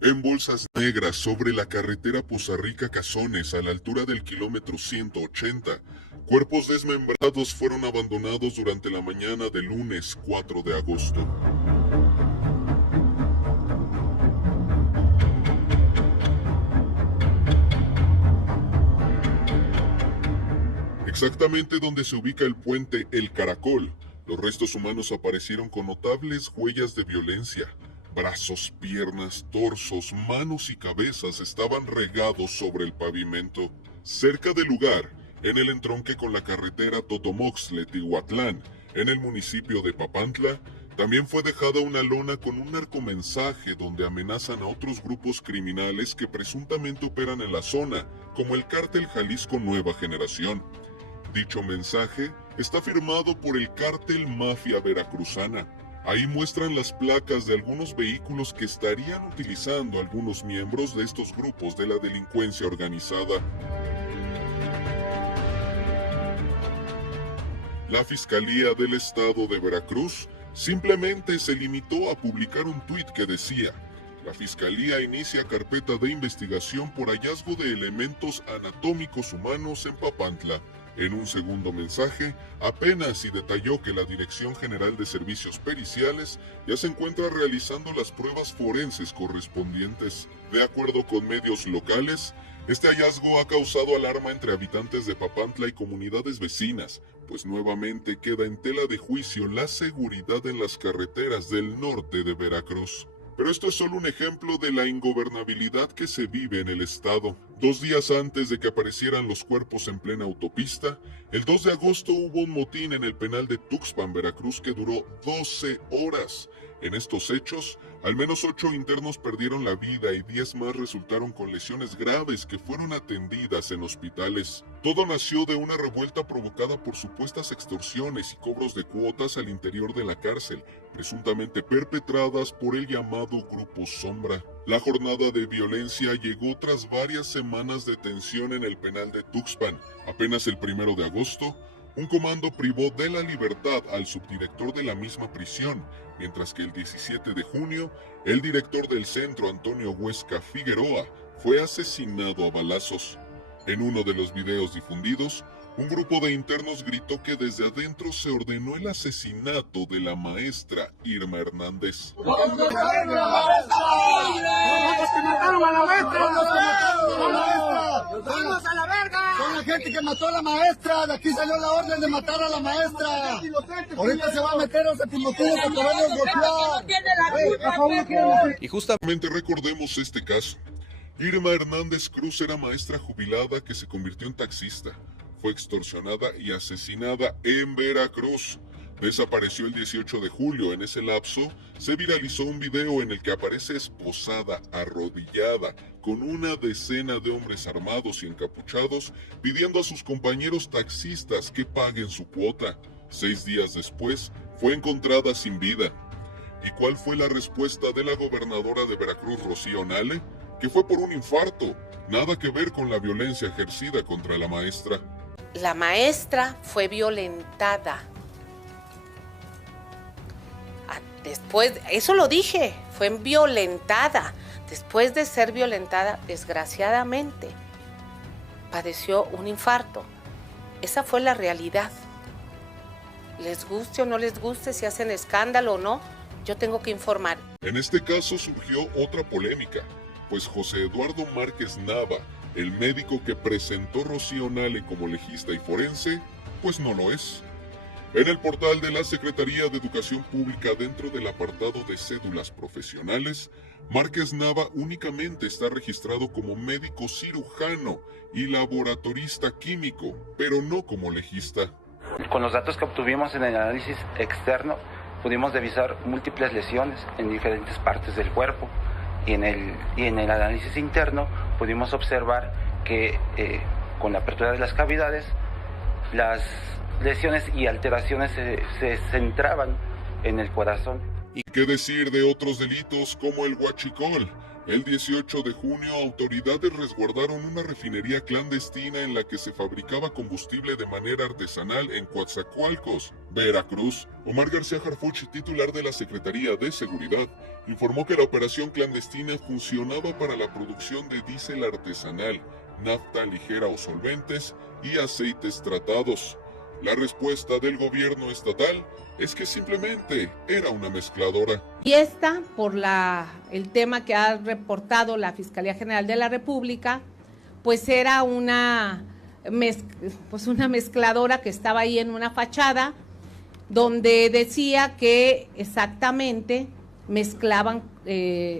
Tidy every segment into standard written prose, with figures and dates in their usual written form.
En bolsas negras sobre la carretera Poza Rica-Cazones a la altura del kilómetro 180, cuerpos desmembrados fueron abandonados durante la mañana del lunes 4 de agosto. Exactamente donde se ubica el puente El Caracol, los restos humanos aparecieron con notables huellas de violencia. Brazos, piernas, torsos, manos y cabezas estaban regados sobre el pavimento. Cerca del lugar, en el entronque con la carretera Totomoxtle-Tihuatlán, en el municipio de Papantla, también fue dejada una lona con un narcomensaje donde amenazan a otros grupos criminales que presuntamente operan en la zona, como el Cártel Jalisco Nueva Generación. Dicho mensaje está firmado por el Cártel Mafia Veracruzana. Ahí muestran las placas de algunos vehículos que estarían utilizando algunos miembros de estos grupos de la delincuencia organizada. La Fiscalía del Estado de Veracruz simplemente se limitó a publicar un tuit que decía: la Fiscalía inicia carpeta de investigación por hallazgo de elementos anatómicos humanos en Papantla. En un segundo mensaje, apenas y detalló que la Dirección General de Servicios Periciales ya se encuentra realizando las pruebas forenses correspondientes. De acuerdo con medios locales, este hallazgo ha causado alarma entre habitantes de Papantla y comunidades vecinas, pues nuevamente queda en tela de juicio la seguridad en las carreteras del norte de Veracruz. Pero esto es solo un ejemplo de la ingobernabilidad que se vive en el estado. 2 días antes de que aparecieran los cuerpos en plena autopista, el 2 de agosto hubo un motín en el penal de Tuxpan, Veracruz, que duró 12 horas. En estos hechos, al menos 8 internos perdieron la vida y 10 más resultaron con lesiones graves que fueron atendidas en hospitales. Todo nació de una revuelta provocada por supuestas extorsiones y cobros de cuotas al interior de la cárcel, presuntamente perpetradas por el llamado Grupo Sombra. La jornada de violencia llegó tras varias semanas de tensión en el penal de Tuxpan. Apenas el 1 de agosto, un comando privó de la libertad al subdirector de la misma prisión, mientras que el 17 de junio, el director del centro, Antonio Huesca Figueroa, fue asesinado a balazos. En uno de los videos difundidos, un grupo de internos gritó que desde adentro se ordenó el asesinato de la maestra Irma Hernández. ¡Vamos que mataron a la maestra! ¡Vamos a la verga! Son la gente que mató a la maestra. De aquí salió la orden de matar a la maestra. Ahorita se va a meter a Timoteo para poderlos golpear. Y justamente recordemos este caso. Irma Hernández Cruz era maestra jubilada que se convirtió en taxista. Fue extorsionada y asesinada en Veracruz. Desapareció el 18 de julio. En ese lapso, se viralizó un video en el que aparece esposada, arrodillada, con una decena de hombres armados y encapuchados, pidiendo a sus compañeros taxistas que paguen su cuota. 6 días después, fue encontrada sin vida. ¿Y cuál fue la respuesta de la gobernadora de Veracruz, Rocío Nale? Que fue por un infarto. Nada que ver con la violencia ejercida contra la maestra. La maestra fue violentada. Después, eso lo dije, fue violentada. Después de ser violentada, desgraciadamente, padeció un infarto. Esa fue la realidad. Les guste o no les guste, si hacen escándalo o no, yo tengo que informar. En este caso surgió otra polémica, pues José Eduardo Márquez Nava, el médico que presentó Rocío Nale como legista y forense, pues no lo es. En el portal de la Secretaría de Educación Pública, dentro del apartado de cédulas profesionales, Márquez Nava únicamente está registrado como médico cirujano y laboratorista químico, pero no como legista. Con los datos que obtuvimos en el análisis externo, pudimos divisar múltiples lesiones en diferentes partes del cuerpo. Y en el análisis interno pudimos observar que con la apertura de las cavidades, las lesiones y alteraciones se centraban en el corazón. ¿Y qué decir de otros delitos como el huachicol? El 18 de junio, autoridades resguardaron una refinería clandestina en la que se fabricaba combustible de manera artesanal en Coatzacoalcos, Veracruz. Omar García Harfuch, titular de la Secretaría de Seguridad, informó que la operación clandestina funcionaba para la producción de diésel artesanal, nafta ligera o solventes y aceites tratados. La respuesta del gobierno estatal es que simplemente era una mezcladora. Y esta, por el tema que ha reportado la Fiscalía General de la República, pues era una mezcladora que estaba ahí en una fachada, donde decía que exactamente mezclaban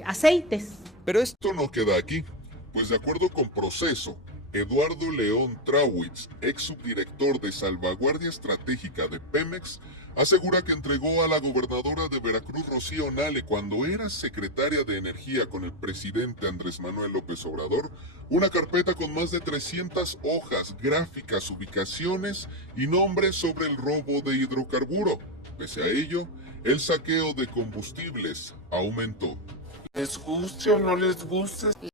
aceites. Pero esto no queda aquí, pues de acuerdo con Proceso, Eduardo León Trawitz, ex subdirector de Salvaguardia Estratégica de Pemex, asegura que entregó a la gobernadora de Veracruz, Rocío Nale, cuando era secretaria de Energía con el presidente Andrés Manuel López Obrador, una carpeta con más de 300 hojas, gráficas, ubicaciones y nombres sobre el robo de hidrocarburo. Pese a ello, el saqueo de combustibles aumentó. Les guste o no les guste.